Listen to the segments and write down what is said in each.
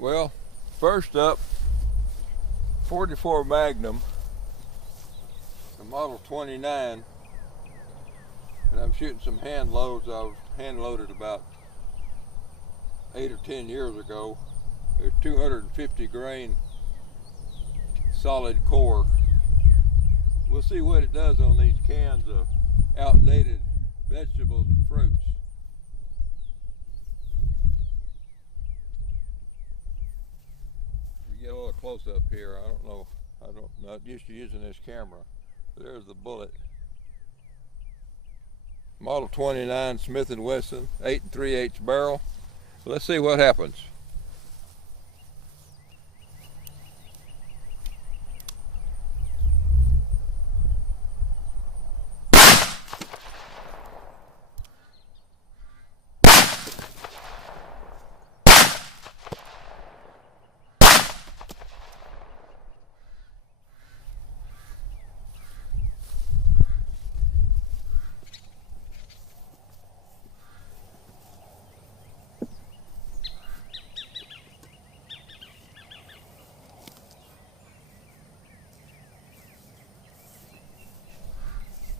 Well, first up, 44 Magnum, the Model 29, and I'm shooting some hand loads. I was hand loaded about 8 or 10 years ago. They're 250 grain solid core. We'll see what it does on these cans of outdated vegetables and fruits. We get a little close up here. I'm not used to using this camera. There's the bullet. Model 29 Smith & Wesson 8 3/8 barrel. Let's see what happens.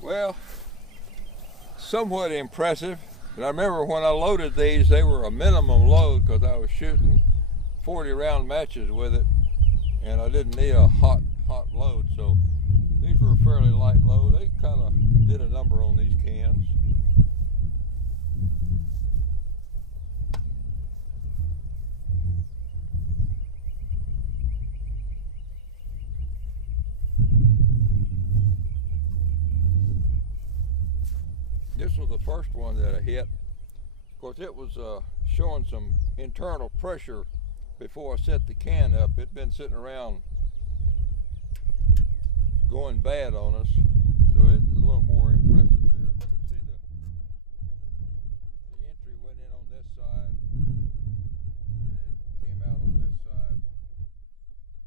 Well, somewhat impressive. But I remember when I loaded these, they were a minimum load because I was shooting 40 round matches with it, and I didn't need a hot load. So these were a fairly light load. They kind of did a number on these cans. This was the first one that I hit. Of course, it was showing some internal pressure before I set the can up. It'd been sitting around going bad on us, so it's a little more impressive there. You can see the entry went in on this side, and then it came out on this side.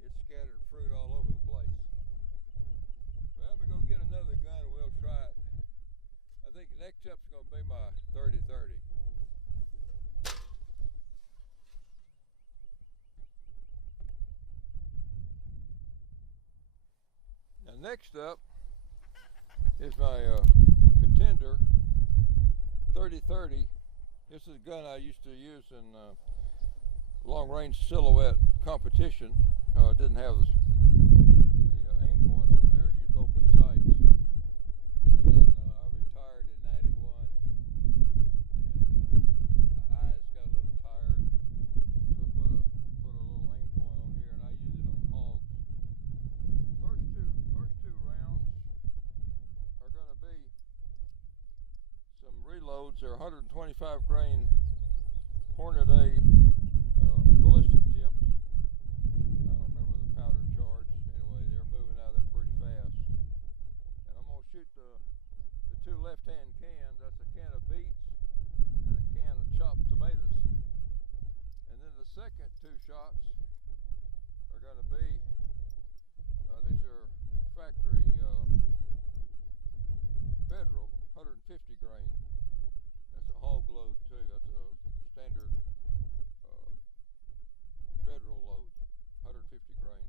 It scattered fruit all over the place. Well, we're gonna get another gun and we'll try it. I think the next step's going to be my 30-30. Now next up is my Contender 30-30. This is a gun I used to use in long-range silhouette competition. I didn't have the aim point on there, used open sights. And then I retired in 91, and my eyes got a little tired, so I put a little aim point on here, and I use it on hogs. First two rounds are going to be some reloads. They're 125 grain Hornady ballistic tips. I don't remember the powder charge. Anyway, they're moving out of there pretty fast. And I'm going to shoot the two left-hand cans. That's a can of beets and a can of chopped tomatoes. And then the second two shots are going to be, these are factory Federal 150 grain. That's a hog load too. That's a standard Federal load, 150 grain,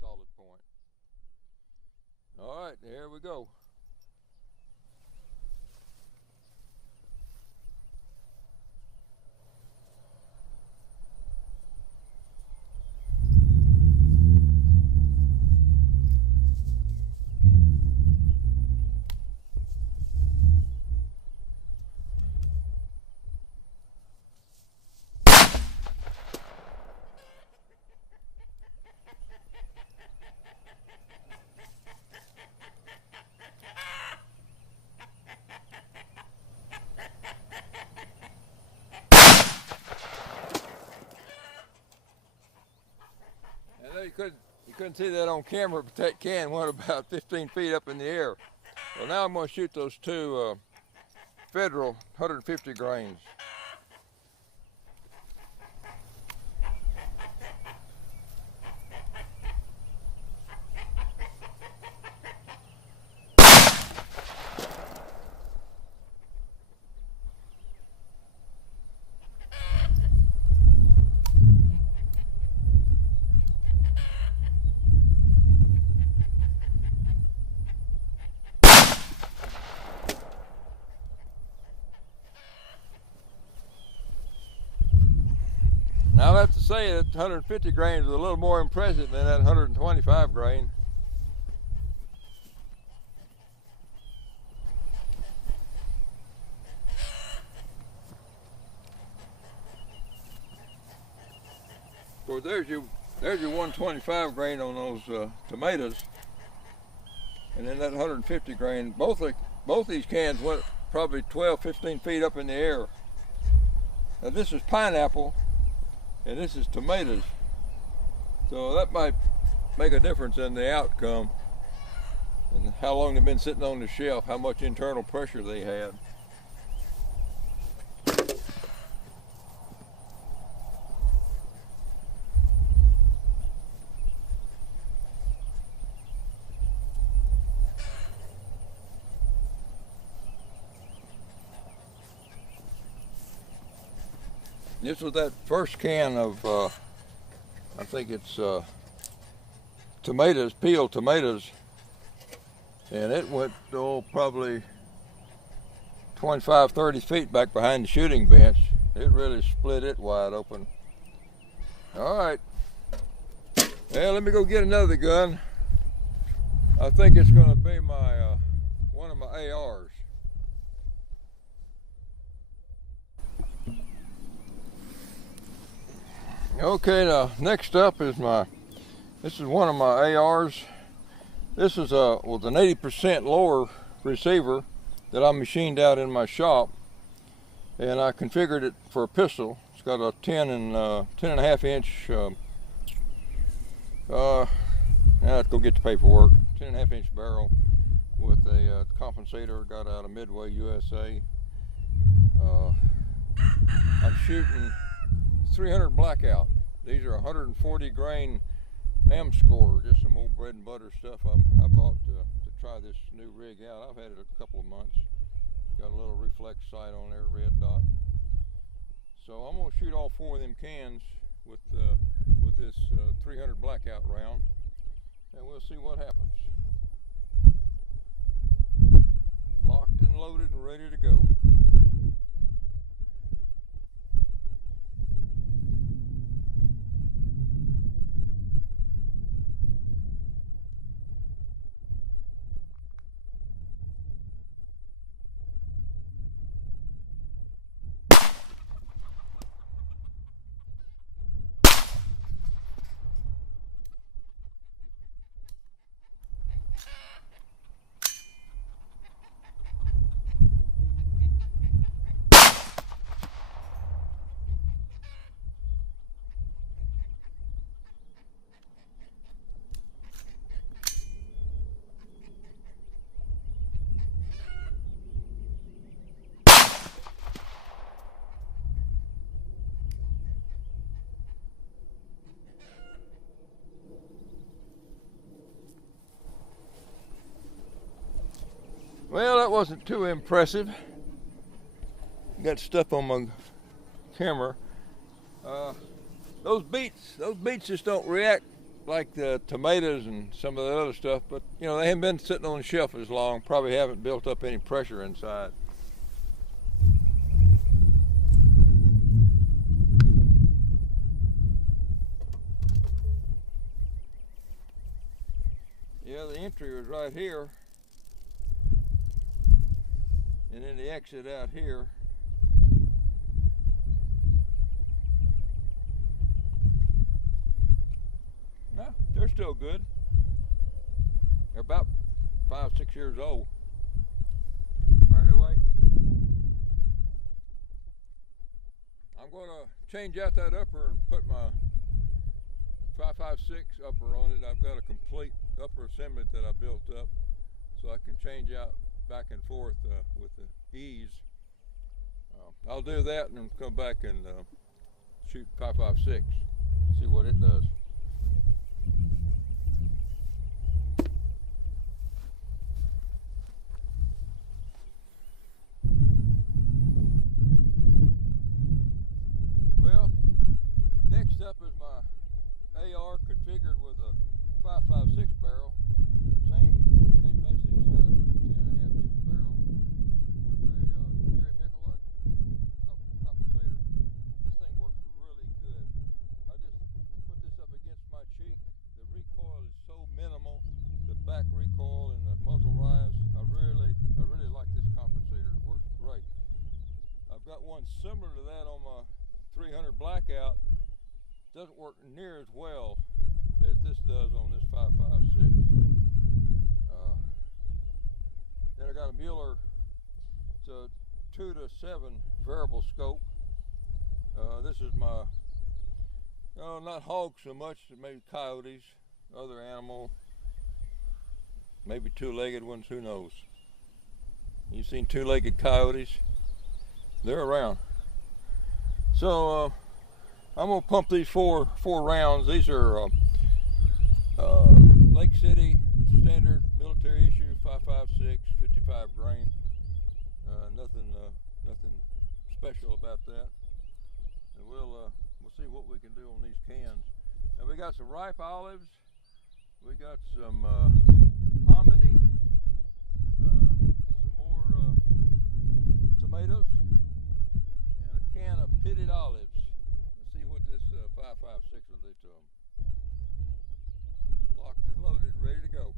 solid point. All right, here we go. You couldn't see that on camera, but that can went about 15 feet up in the air. Well, now I'm going to shoot those two Federal 150 grains. have to say that 150 grain is a little more impressive than that 125 grain. Of course, there's your 125 grain on those tomatoes, and then that 150 grain. Both these cans went probably 12, 15 feet up in the air. Now this is pineapple, and this is tomatoes, so that might make a difference in the outcome and how long they've been sitting on the shelf, how much internal pressure they had. This was that first can of, I think it's tomatoes, peeled tomatoes, and it went, probably 25, 30 feet back behind the shooting bench. It really split it wide open. All right, well, let me go get another gun. I think it's gonna be my, one of my ARs. Okay, now next up is this is one of my ARs. This is with an 80% lower receiver that I machined out in my shop, and I configured it for a pistol. It's got a 10.5 inch, now let's go get the paperwork, 10.5 inch barrel with a compensator, got out of Midway, USA. I'm shooting 300 blackout. These are 140 grain M score, just some old bread and butter stuff I bought to try this new rig out. I've had it a couple of months. Got a little reflex sight on there, red dot. So I'm gonna shoot all 4 of them cans with this 300 blackout round, and we'll see what happens. Locked and loaded and ready to go. Well, that wasn't too impressive. Got stuff on my camera. Those beets just don't react like the tomatoes and some of the other stuff, but you know, they haven't been sitting on the shelf as long, probably haven't built up any pressure inside. Yeah, the entry was right here, and then the exit out here. No, they're still good. They're about 5, 6 years old. Anyway, I'm going to change out that upper and put my 5.56 upper on it. I've got a complete upper assembly that I built up, so I can change out back and forth with the ease. I'll do that and come back and shoot 5.56, see what it does. Well, next up is my AR configured with a 5.56 barrel. Same basic setup as the 10.5 inch barrel with a Jerry Mickelak compensator. This thing works really good. one similar to that on my 300 Blackout. Doesn't work near as well as this does on this 5.56. Then I got a Mueller. It's a 2-to-7 variable scope. This is my, not hogs so much, maybe coyotes, other animal, maybe two-legged ones, who knows. You've seen two-legged coyotes? They're around. So I'm gonna pump these four rounds. These are Lake City standard military issue 5.56, 55 grain. Nothing special about that. And we'll see what we can do on these cans. Now we got some ripe olives. We got some hominy. Some more tomatoes. And a can of pitted olives. Let's see what this 5.56 will do to them. Locked and loaded, ready to go.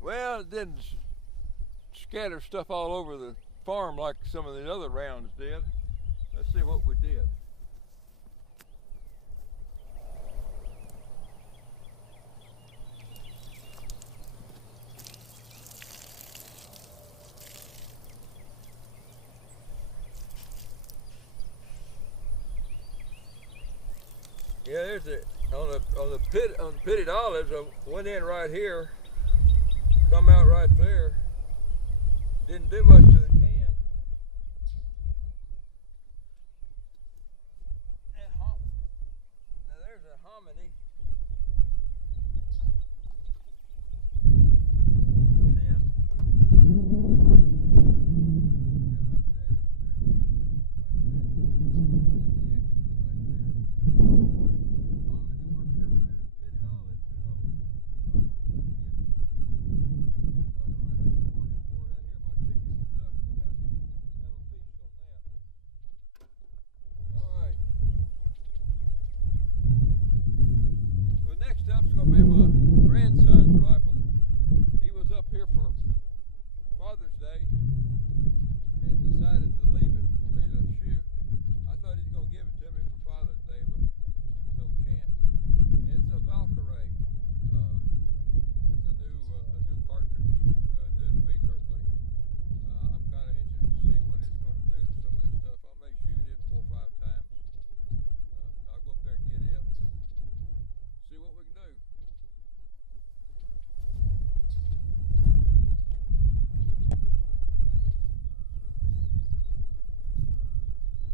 Well, it didn't scatter stuff all over the farm like some of the other rounds did. Let's see what we did. Yeah, there's it. On the pitted olives, I went in right here. Come out right there. Didn't do much to the can. Now there's a hominy. Went in. Yeah, right there. There's the entrance right there. And then the exit right there. So, hominy works differently than pitted olives. Who knows what you're going to get. Be my grandson's rifle. He was up here for Father's Day and decided to leave it for me to shoot. I thought he was going to give it to me for Father's Day, but no chance. It's a Valkyrie. It's a new cartridge, new to me certainly. I'm kind of interested to see what it's going to do to some of this stuff. I may shoot it 4 or 5 times. I'll go up there and get it. See what we can do.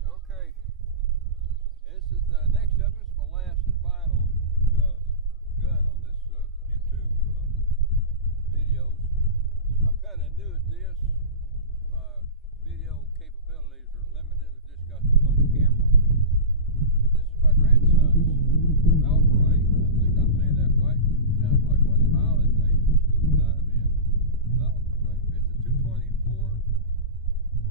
Okay, this is next up. It's my last and final gun on this YouTube videos. I'm kind of new at this. My video capabilities are limited. I've just got the one camera. But this is my grandson's Valkyrie. I think I'm saying that right. Sounds like one of them islands I used to scuba dive in. Valkyrie. It's a 224.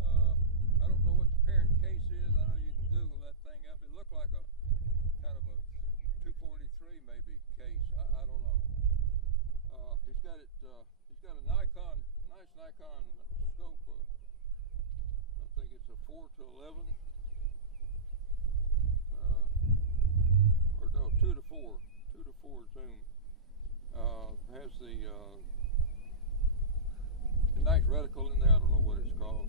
I don't know what the parent case is. I know you can Google that thing up. It looked like a kind of a 243 maybe case. I don't know. He's got it. He's got a Nikon, nice Nikon scope. I think it's a 4-to-11. Or no, 2-to-4. 2-to-4 zoom. Has the nice reticle in there. I don't know what it's called.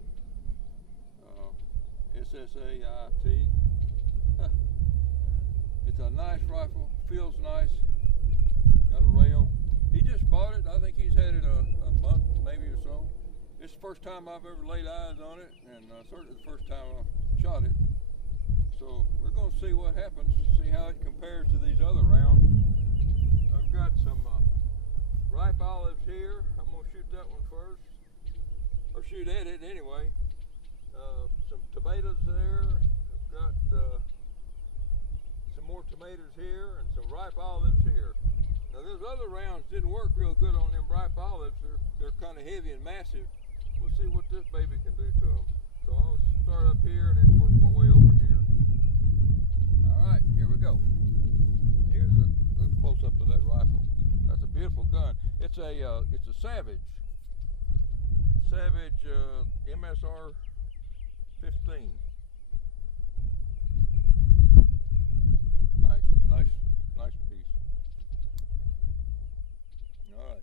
SSAIT. It's a nice rifle. Feels nice. Got a rail. He just bought it. I think he's had it a month maybe or so. It's the first time I've ever laid eyes on it, and certainly the first time I shot it. So we're going to see what happens, see how it compares to these other rounds. I've got some ripe olives here. I'm gonna shoot that one first, or shoot at it anyway. Some tomatoes there. I've got some more tomatoes here and some ripe olives here. Now those other rounds didn't work real good on them ripe olives. They're kind of heavy and massive. We'll see what this baby can do to them. So I'll start up here and then work my way over here. All right, here we go. Here's a close up of that rifle. That's a beautiful gun. It's a Savage MSR 15. Nice piece. All right.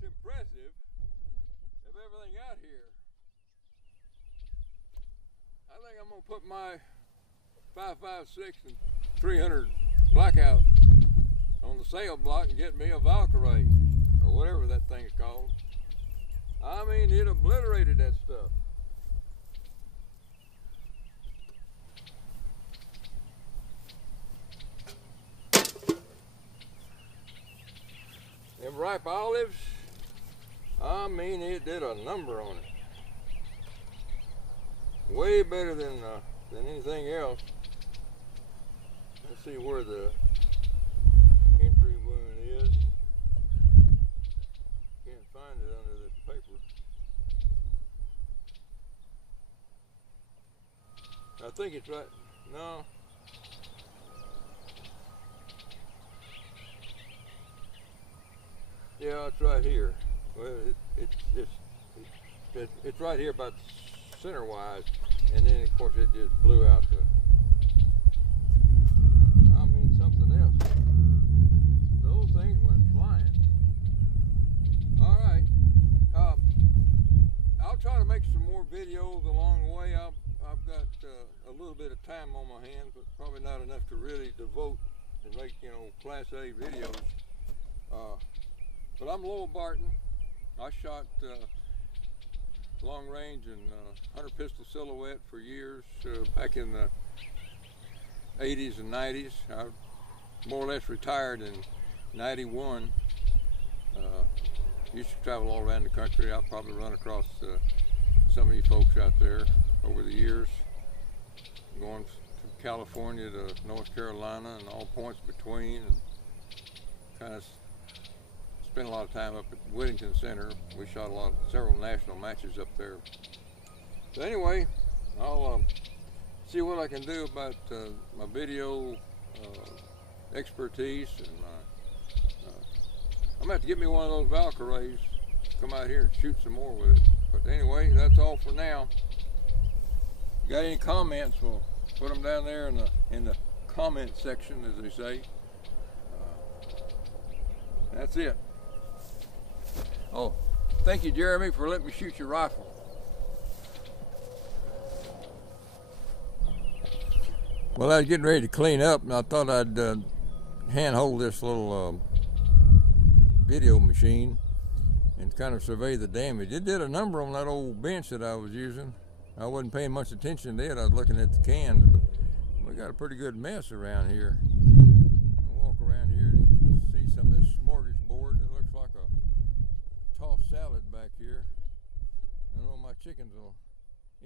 Impressive of everything out here. I think I'm gonna put my 5.56 and 300 blackout on the sale block and get me a Valkyrie or whatever that thing is called. I mean, it obliterated that stuff. Them ripe olives, I mean, it did a number on it. Way better than anything else. Let's see where the entry wound is. Can't find it under this paper. I think it's right. No. Yeah, it's right here. Well, it's right here about center wise, and then of course it just blew out the. I mean, something else. Those things went flying. All right, I'll try to make some more videos along the way. I've got a little bit of time on my hands, but probably not enough to really devote and make, you know, Class A videos. But I'm Lowell Barton. I shot long range and 100 pistol silhouette for years, back in the 80s and 90s. I more or less retired in 91. Used to travel all around the country. I'll probably run across some of you folks out there over the years, going from California to North Carolina and all points between, and kind of spent a lot of time up at Whittington Center. We shot several national matches up there. So anyway, I'll see what I can do about my video expertise, and I'm gonna have to get me one of those Valkyries, come out here and shoot some more with it. But anyway, that's all for now. Got any comments, we'll put them down there in the comment section, as they say. That's it. Oh, thank you, Jeremy, for letting me shoot your rifle. Well, I was getting ready to clean up, and I thought I'd hand hold this little video machine and kind of survey the damage. It did a number on that old bench that I was using. I wasn't paying much attention to it. I was looking at the cans, but we got a pretty good mess around here. I'll walk around here and you can see some of this smorgasbord. It looks like a tossed salad back here. I know my chickens will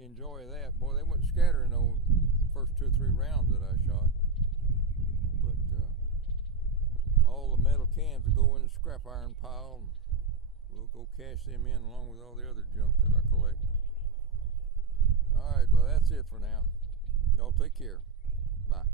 enjoy that. Boy, they went scattering those first 2 or 3 rounds that I shot. But all the metal cans will go in the scrap iron pile, and we'll go cash them in along with all the other junk that I collect. All right, well, that's it for now. Y'all take care. Bye.